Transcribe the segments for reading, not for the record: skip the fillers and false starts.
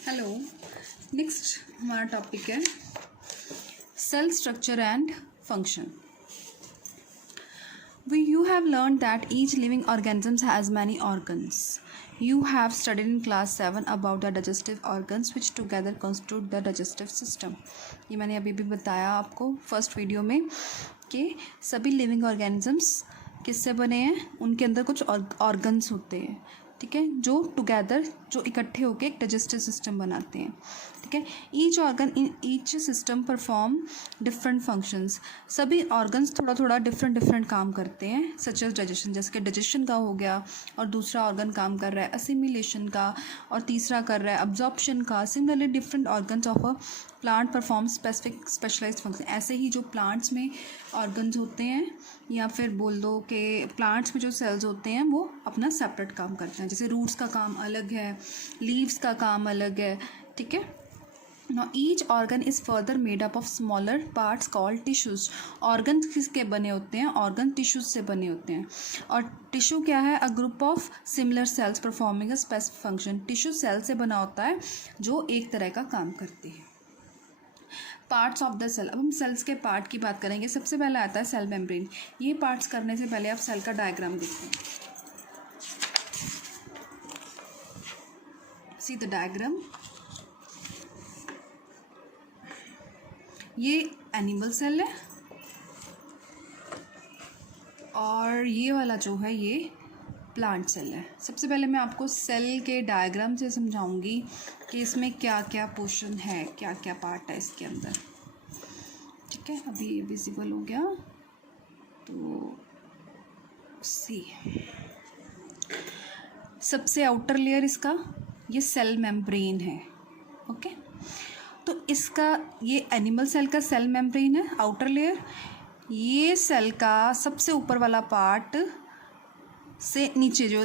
Hello. Next हमारा topic है cell structure and function. You have learned that each living organism has many organs. You have studied in class 7 about the digestive organs which together constitute the digestive system. ये मैंने अभी भी बताया आपको first video में कि सभी living organisms किससे बने हैं, उनके अंदर कुछ ऑर्गन्स होते हैं, ठीक है, जो टुगेदर जो इकट्ठे होकर एक डाइजेस्टिव सिस्टम बनाते हैं. ठीक है, each organ in each system perform different functions. सभी ऑर्गन्स थोड़ा थोड़ा डिफरेंट काम करते हैं, सच एज डाइजेशन, जैसे कि डाइजेशन का हो गया और दूसरा ऑर्गन काम कर रहा है असिमिलेशन का और तीसरा कर रहा है अब्जॉर्प्शन का. Similarly different organs of a plant perform specific specialised function. ऐसे ही जो प्लांट्स में ऑर्गन्स होते हैं या फिर बोल दो कि प्लांट्स में जो सेल्स होते हैं वो अपना सेपरेट काम करते हैं. जैसे रूट्स का काम अलग है, लीव्स का काम अलग है. ठीक है. Now each organ is further made up of smaller parts called tissues. Organ किसके बने होते हैं? ऑर्गन टिश्यूज से बने होते हैं. और टिश्यू क्या है? A group of similar cells performing a specific function. Tissue cell से बना होता है जो एक तरह का काम करते हैं. Parts of the cell. अब हम सेल्स के पार्ट की बात करेंगे. सबसे पहले आता है सेल मेम्ब्रेन. ये पार्ट्स करने से पहले आप सेल का डायग्राम देखते हैं. See the diagram. ये एनिमल सेल है और ये वाला जो है ये प्लांट सेल है. सबसे पहले मैं आपको सेल के डायग्राम से समझाऊंगी कि इसमें क्या क्या पोर्शन है, क्या क्या पार्ट है इसके अंदर. ठीक है, अभी ये विजिबल हो गया तो सी. सबसे आउटर लेयर इसका ये सेल मेम्ब्रेन है. ओके, तो इसका ये एनिमल सेल का सेल मेम्ब्रेन है आउटर लेयर. ये सेल का सबसे ऊपर वाला पार्ट से नीचे जो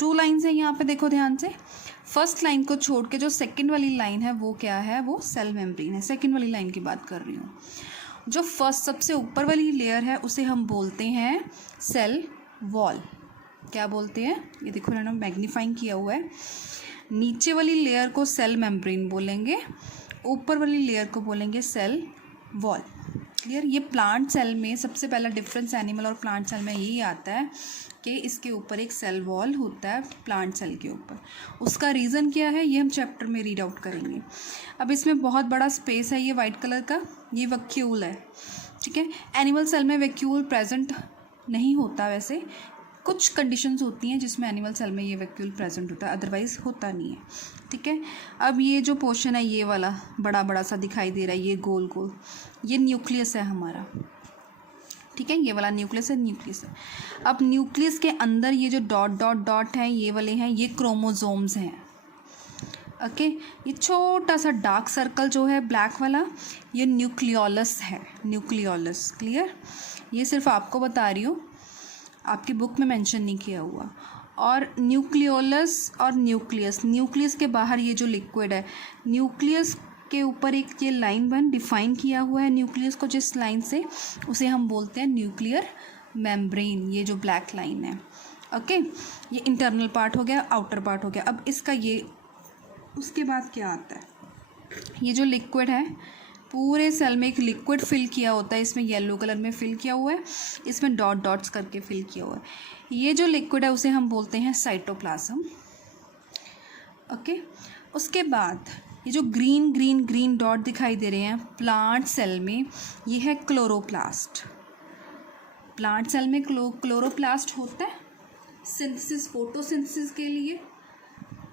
टू लाइन्स है यहाँ पे देखो ध्यान से. फर्स्ट लाइन को छोड़ के जो सेकंड वाली लाइन है वो क्या है? वो सेल मेम्ब्रेन है. सेकंड वाली लाइन की बात कर रही हूँ. जो फर्स्ट सबसे ऊपर वाली लेयर है उसे हम बोलते हैं सेल वॉल. क्या बोलते हैं? ये देखो मैंने मैग्नीफाइंग किया हुआ है. नीचे वाली लेयर को सेल मेम्ब्रेन बोलेंगे, ऊपर वाली लेयर को बोलेंगे सेल वॉल. क्लियर? ये प्लांट सेल में सबसे पहला डिफरेंस एनिमल और प्लांट सेल में यही आता है कि इसके ऊपर एक सेल वॉल होता है प्लांट सेल के ऊपर. उसका रीज़न क्या है ये हम चैप्टर में रीड आउट करेंगे. अब इसमें बहुत बड़ा स्पेस है. ये वाइट कलर का ये वैक्यूल है. ठीक है, एनिमल सेल में वैक्यूल प्रेजेंट नहीं होता. वैसे कुछ कंडीशंस होती हैं जिसमें एनिमल सेल में ये वैक्यूल प्रेजेंट होता है, अदरवाइज़ होता नहीं है. ठीक है, अब ये जो पोर्शन है ये वाला बड़ा बड़ा सा दिखाई दे रहा है, ये गोल गोल, ये न्यूक्लियस है हमारा. ठीक है, ये वाला न्यूक्लियस है, न्यूक्लियस है. अब न्यूक्लियस के अंदर ये जो डॉट डॉट डॉट हैं ये वाले हैं, ये क्रोमोजोम्स हैं. ओके, ये छोटा सा डार्क सर्कल जो है ब्लैक वाला ये न्यूक्लियोलस है. न्यूक्लियोलस. क्लियर? ये सिर्फ आपको बता रही हूँ, आपकी बुक में मेंशन नहीं किया हुआ. और न्यूक्लियोलस और न्यूक्लियस, न्यूक्लियस के बाहर ये जो लिक्विड है, न्यूक्लियस के ऊपर एक ये लाइन बन डिफाइन किया हुआ है न्यूक्लियस को, जिस लाइन से उसे हम बोलते हैं न्यूक्लियर मेम्ब्रेन. ये जो ब्लैक लाइन है. ओके, ये इंटरनल पार्ट हो गया, आउटर पार्ट हो गया. अब इसका ये उसके बाद क्या आता है? ये जो लिक्विड है पूरे सेल में एक लिक्विड फिल किया होता है. इसमें येलो कलर में फिल किया हुआ है, इसमें डॉट डॉट्स करके फिल किया हुआ है. ये जो लिक्विड है उसे हम बोलते हैं साइटोप्लाज्म. ओके, उसके बाद ये जो ग्रीन ग्रीन ग्रीन डॉट दिखाई दे रहे हैं प्लांट सेल में, ये है क्लोरोप्लास्ट. प्लांट सेल में क्लोरोप्लास्ट होता है सिंथेसिस, फोटोसिंथेसिस के लिए.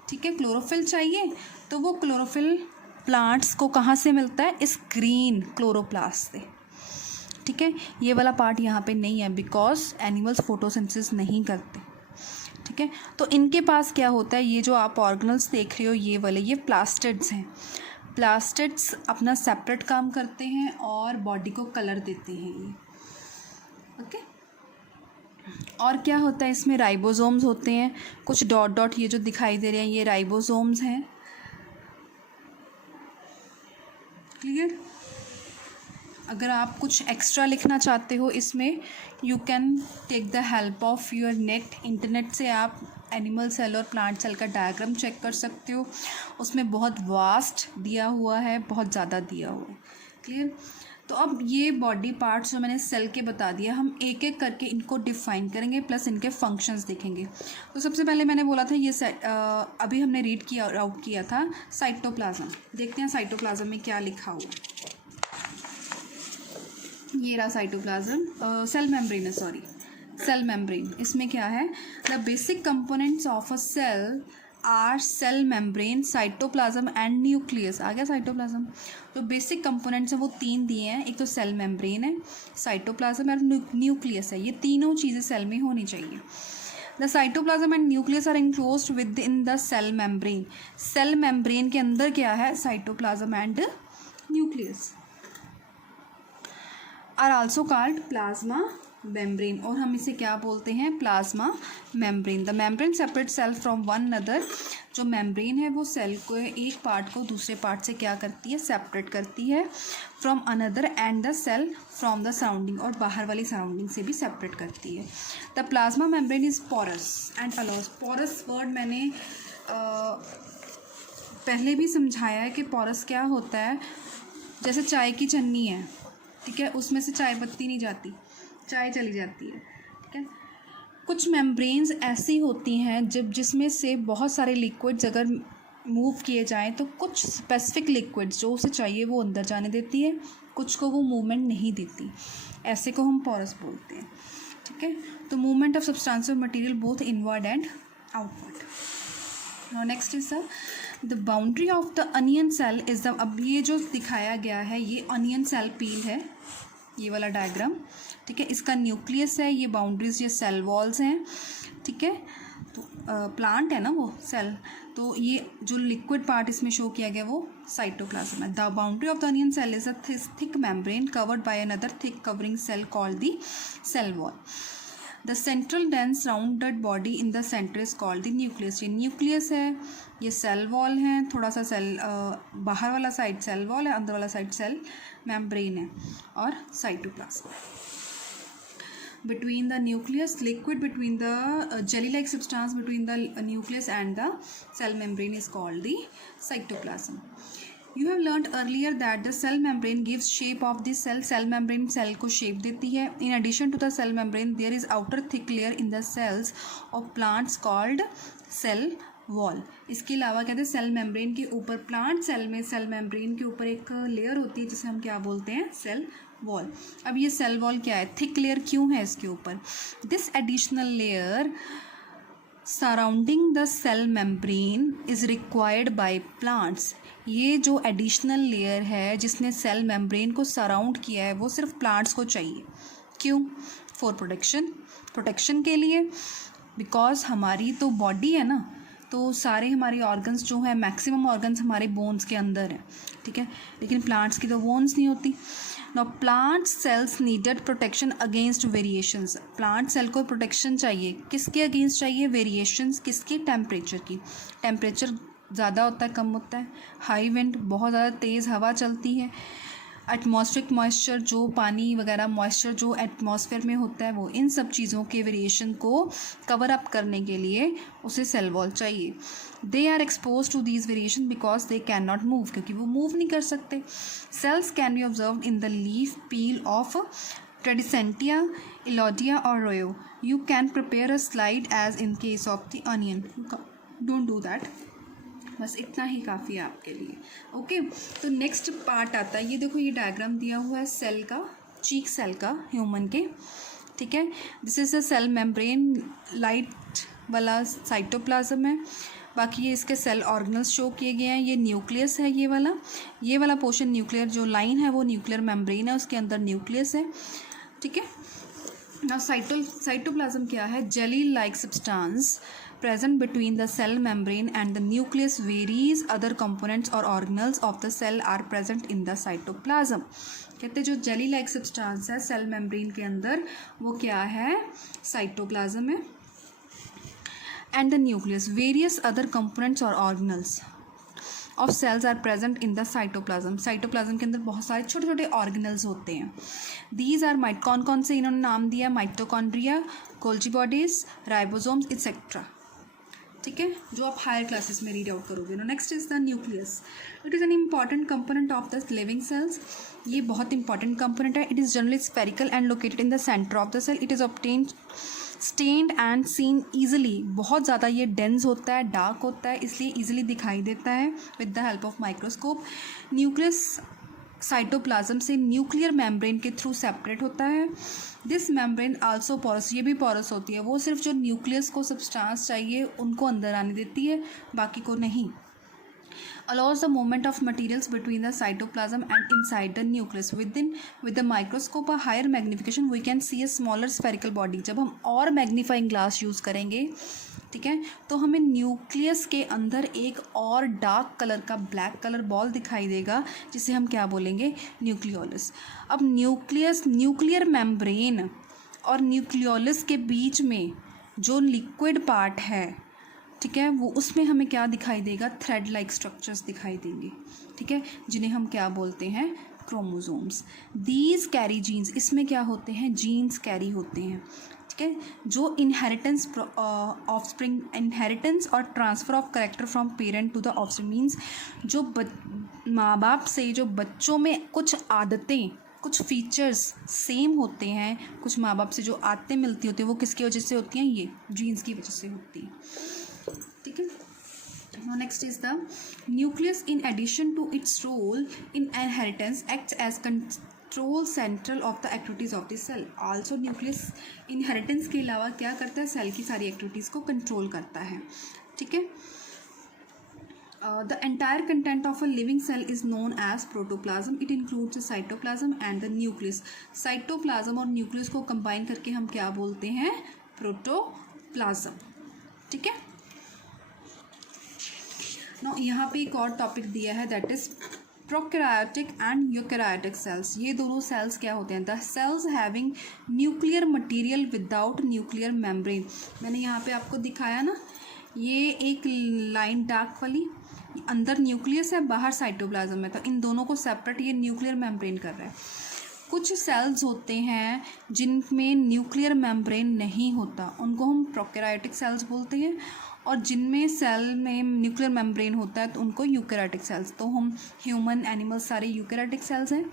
ठीक है, क्लोरोफिल चाहिए तो वो क्लोरोफिल प्लांट्स को कहाँ से मिलता है? इस ग्रीन क्लोरोप्लास्ट से. ठीक है, ये वाला पार्ट यहाँ पे नहीं है बिकॉज एनिमल्स फोटोसिंथेसिस नहीं करते. ठीक है, तो इनके पास क्या होता है? ये जो आप ऑर्गेनल्स देख रहे हो ये वाले, ये प्लास्टिड्स हैं. प्लास्टिड्स अपना सेपरेट काम करते हैं और बॉडी को कलर देते हैं ये. ओके, और क्या होता है इसमें? राइबोसोम्स होते हैं. कुछ डॉट डॉट ये जो दिखाई दे रहे हैं ये राइबोसोम्स हैं. क्लियर? अगर आप कुछ एक्स्ट्रा लिखना चाहते हो इसमें, you can take the help of your net. Internet से आप एनिमल सेल और प्लांट सेल का डायग्राम चेक कर सकते हो, उसमें बहुत वास्ट दिया हुआ है, बहुत ज़्यादा दिया हुआ है। क्लियर? तो अब ये बॉडी पार्ट्स जो मैंने सेल के बता दिया, हम एक एक करके इनको डिफाइन करेंगे प्लस इनके फंक्शंस देखेंगे। तो सबसे पहले मैंने बोला था ये अभी हमने रीड किया और आउट किया था साइटोप्लाज्म। देखते हैं साइटोप्लाज्म में क्या लिखा हुआ। ये रहा साइटोप्लाज्म, सेल मेम्ब्रेन है, सॉरी सेल मेम्ब्रेन। इसमें क्या है, the basic components of a cell are cell membrane, cytoplasm and nucleus. आ गया साइटोप्लाज्म। जो बेसिक कंपोनेंट्स हैं वो 3 दिए हैं, एक तो सेल मेम्ब्रेन है, साइटोप्लाज्म और न्यूक्लियस है। ये तीनों चीज़ें सेल में होनी चाहिए। The cytoplasm and nucleus are enclosed within the cell membrane. Cell membrane के अंदर क्या है, cytoplasm and nucleus are also called plasma membrane, और हम इसे क्या बोलते हैं, plasma membrane. The membrane separate cell from one another. जो मेम्ब्रेन है वो सेल को, एक पार्ट को दूसरे पार्ट से क्या करती है, सेपरेट करती है। From another and the cell from the surrounding, और बाहर वाली सराउंडिंग से भी सेपरेट करती है। The plasma membrane is porous and allows. Porous word मैंने पहले भी समझाया है कि पोरस क्या होता है। जैसे चाय की छन्नी है, ठीक है, उसमें से चाय पत्ती नहीं जाती, चाय चली जाती है, ठीक है। कुछ मेम्ब्रेन्स ऐसी होती हैं जिसमें से बहुत सारे लिक्विड्स अगर मूव किए जाएं तो कुछ स्पेसिफिक लिक्विड्स जो उसे चाहिए वो अंदर जाने देती है, कुछ को वो मूवमेंट नहीं देती। ऐसे को हम पोरस बोलते हैं, ठीक है। तो movement of substantial material both inward and outward. Now next is the boundary of the onion cell is the. अब ये जो दिखाया गया है ये अनियन सेल पील है, ये वाला डायग्राम, ठीक है। इसका न्यूक्लियस है, ये बाउंड्रीज, ये सेल वॉल्स हैं, ठीक है। तो प्लांट है ना वो सेल, तो ये जो लिक्विड पार्ट इसमें शो किया गया वो साइटोप्लाज्म है। The boundary of the onion cell is a thick membrane covered by another thick covering cell called the cell wall. The central dense rounded body in the centre is called the nucleus. ये nucleus है, ये cell wall है, थोड़ा सा cell बाहर वाला side cell wall है, अंदर वाला साइड सेल मेम्ब्रेन है, और cytoplasm. Between the nucleus, liquid between the jelly-like substance between the nucleus and the cell membrane is called the cytoplasm. You have learnt earlier that the cell membrane gives shape of the cell. Cell membrane cell को shape देती है. In addition to the cell membrane, there is outer thick layer in the cells of plants called cell wall. इसके अलावा कहते हैं cell membrane के ऊपर, plant cell में सेल मेम्ब्रेन के ऊपर एक लेयर होती है जिसे हम क्या बोलते हैं, सेल वॉल। अब ये सेल वॉल क्या है, थिक लेयर क्यों है इसके ऊपर? This additional layer surrounding the cell membrane is required by plants. ये जो एडिशनल लेयर है जिसने सेल मेम्ब्रेन को सराउंड किया है वो सिर्फ प्लांट्स को चाहिए। क्यों? फॉर प्रोटेक्शन के लिए। बिकॉज हमारी तो बॉडी है ना, तो सारे हमारे ऑर्गन्स जो है, मैक्सिमम ऑर्गन्स हमारे बोन्स के अंदर है, ठीक है, लेकिन प्लांट्स की तो बोन्स नहीं होती। Now plant cells needed protection against variations. Plant cell को प्रोटेक्शन चाहिए, किसके अगेंस्ट चाहिए? वेरिएशंस, किसके? टेम्परेचर की। टेम्परेचर ज़्यादा होता है, कम होता है, हाई विंड, बहुत ज़्यादा तेज़ हवा चलती है, एटमॉस्फेरिक मॉइस्चर, जो पानी वगैरह मॉइस्चर जो एटमॉस्फेयर में होता है वो, इन सब चीज़ों के वेरिएशन को कवर अप करने के लिए उसे सेल वॉल चाहिए। They are expose to these variation because they can not move, क्योंकि वो मूव नहीं कर सकते। Cells can be observed in the leaf peel of tradescantia, elodea और rhoeo. You can prepare a slide as in case of the onion. Don't do that. बस इतना ही काफ़ी है आपके लिए। ओके, तो नेक्स्ट पार्ट आता है, ये देखो ये डायग्राम दिया हुआ है सेल का, चीक सेल का, ह्यूमन के, ठीक है। This is a cell membrane, light वाला साइटोप्लाज्म है, बाकी ये इसके सेल ऑर्गेनल्स शो किए गए हैं। ये न्यूक्लियस है, ये वाला पोर्शन न्यूक्लियर, जो लाइन है वो न्यूक्लियर मेम्ब्रेन है, उसके अंदर न्यूक्लियस है, ठीक है। नाउ साइटोप्लाज्म क्या है? Jelly like substance present between the cell membrane and the nucleus. Varies other components or organelles of the cell are present in the cytoplasm. कहते हैं जो जेली लाइक सब्सटेंस है सेल मेम्ब्रेन के अंदर वो क्या है? साइटोप्लाज्म है। And the nucleus, various other components और organelles of cells are present in the cytoplasm. Cytoplasm के अंदर बहुत सारे छोटे छोटे ऑर्गेनल्स होते हैं। दीज आर कौन कौन से इन्होंने नाम दिया? Mitochondria, Golgi bodies, ribosomes etcetera. ठीक है, जो आप हायर क्लासेस में रीड आउट करोगे ना। Next is the nucleus. It is an important component of the living cells. ये बहुत इंपॉर्टेंट कंपोनेंट है। It is generally spherical and located in the centre of the cell. It is obtained stained and seen easily. बहुत ज़्यादा ये dense होता है, dark होता है, इसलिए ईजिली दिखाई देता है with the help of microscope. Nucleus cytoplasm से न्यूक्लियर मेम्ब्रेन के थ्रू सेपरेट होता है। दिस मेम्ब्रेन आल्सो पोरस, ये भी पोरस होती है। वो सिर्फ जो न्यूक्लियस को सब्सटेंस चाहिए उनको अंदर आने देती है, बाकी को नहीं। allows the movement of materials between the cytoplasm and inside the nucleus. With the microscope a higher magnification we can see a smaller spherical body. जब हम और मैग्नीफाइंग ग्लास यूज़ करेंगे, ठीक है, तो हमें न्यूक्लियस के अंदर एक और डार्क कलर का ब्लैक कलर बॉल दिखाई देगा, जिसे हम क्या बोलेंगे? न्यूक्लियोलस। अब न्यूक्लियर मेम्ब्रेन और न्यूक्लियोलस के बीच में जो लिक्विड पार्ट है, ठीक है, वो उसमें हमें क्या दिखाई देगा? थ्रेड लाइक स्ट्रक्चर्स दिखाई देंगे, ठीक है, जिन्हें हम क्या बोलते हैं? क्रोमोसोम्स। दीज कैरी जीन्स, इसमें क्या होते हैं? जीन्स कैरी होते हैं, ठीक है, जो इनहेरिटेंस ऑफस्प्रिंग, इनहेरिटेंस और transfer of character from parent to the offspring means जो माँ बाप से जो बच्चों में कुछ आदतें, कुछ फीचर्स सेम होते हैं, कुछ माँ बाप से जो आदतें मिलती होती हैं, वो किसकी वजह से होती हैं? ये जीन्स की वजह से होती हैं, ठीक है। Now next is the nucleus in addition to its role in inheritance acts as control central of the activities of the cell. Also nucleus inheritance के अलावा क्या करता है? सेल की सारी एक्टिविटीज़ को कंट्रोल करता है, ठीक है। The entire content of a living cell is known as protoplasm. It includes the cytoplasm and the nucleus. Cytoplasm और nucleus को combine करके हम क्या बोलते हैं? प्रोटोप्लाज्म, ठीक है। नो यहाँ पे एक और टॉपिक दिया है, that is prokaryotic and eukaryotic cells. ये दोनों सेल्स क्या होते हैं? The sales having nuclear material without nuclear membrane. मैंने यहाँ पे आपको दिखाया ना, ये एक लाइन डार्क वाली, अंदर न्यूक्लियस है, बाहर साइटोप्लाज्म है, तो इन दोनों को सेपरेट ये न्यूक्लियर मेम्ब्रेन कर रहा है। कुछ सेल्स होते हैं जिनमें न्यूक्लियर मेम्ब्रेन नहीं होता, उनको हम प्रोकैरियोटिक सेल्स बोलते हैं, और जिनमें सेल में न्यूक्लियर मेम्ब्रेन होता है तो उनको यूकैरियोटिक सेल्स। तो हम ह्यूमन, एनिमल्स सारे यूकैरियोटिक सेल्स हैं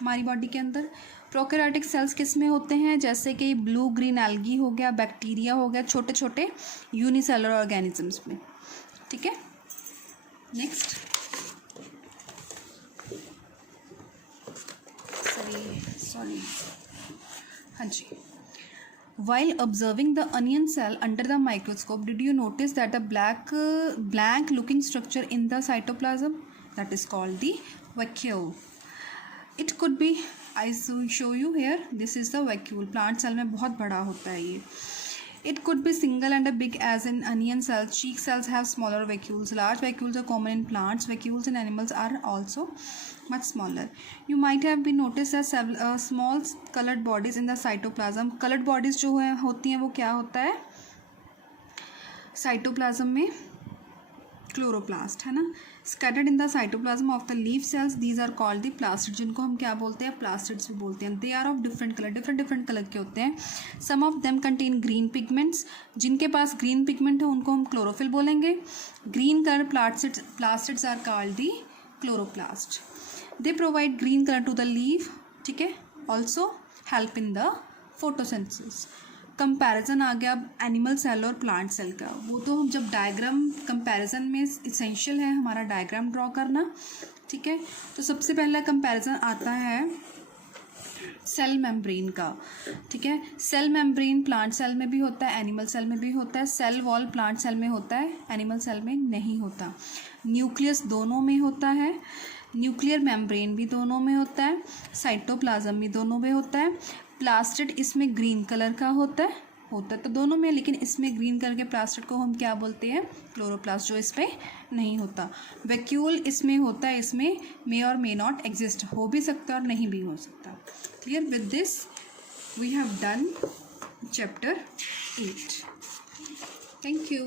हमारी बॉडी के अंदर। प्रोकैरियोटिक सेल्स किस में होते हैं? जैसे कि ब्लू ग्रीन एल्गी हो गया, बैक्टीरिया हो गया, छोटे छोटे यूनिसेलुलर ऑर्गेनिजम्स में, ठीक है। नेक्स्ट, सॉरी, हाँ जी। While observing the onion cell under the microscope, did you notice that the blank looking structure in the cytoplasm? That is called the vacuole. It could be, I show you here, this is the vacuole. Plant cell में बहुत बड़ा होता है ये। It could be single and big as in onion cells. Cheek cells have smaller vacuoles. Large vacuoles are common in plants. Vacuoles in animals are also much smaller. You might have been noticed as small colored bodies in the cytoplasm. Colored bodies जो है होती हैं वो क्या होता है? Cytoplasm में chloroplast है ना, scattered in the cytoplasm of the leaf cells. These are called the plastids, जिनको हम क्या बोलते हैं? plastids भी बोलते हैं। They are of different color, different color के होते हैं। Some of them contain green pigments. जिनके पास green pigment है उनको हम chlorophyll बोलेंगे। Green color plastids are called the chloroplast. They provide green color to the leaf, ठीक है, also help in the photosynthesis. Comparison आ गया अब एनिमल सेल और प्लांट सेल का। वो तो हम जब डायग्राम कंपैरिजन में इसेंशियल है हमारा डायग्राम ड्रॉ करना, ठीक है। तो सबसे पहला कंपैरिजन आता है सेल मेम्ब्रेन का, ठीक है। सेल मेम्ब्रेन प्लांट सेल में भी होता है, एनिमल सेल में भी होता है। सेल वॉल प्लांट सेल में होता है, एनिमल सेल में नहीं होता। न्यूक्लियस दोनों में होता है, न्यूक्लियर मेम्ब्रेन भी दोनों में होता है, साइटोप्लाज्म भी दोनों में होता है। प्लास्टिड इसमें ग्रीन कलर का होता है तो दोनों में, लेकिन इसमें ग्रीन कलर के प्लास्टिड को हम क्या बोलते हैं? क्लोरोप्लास्ट, जो इस पर नहीं होता। वैक्यूल इसमें होता है, इसमें मे और मे नॉट एग्जिस्ट, हो भी सकता है और नहीं भी हो सकता। Clear? With this we have done chapter 8. Thank you.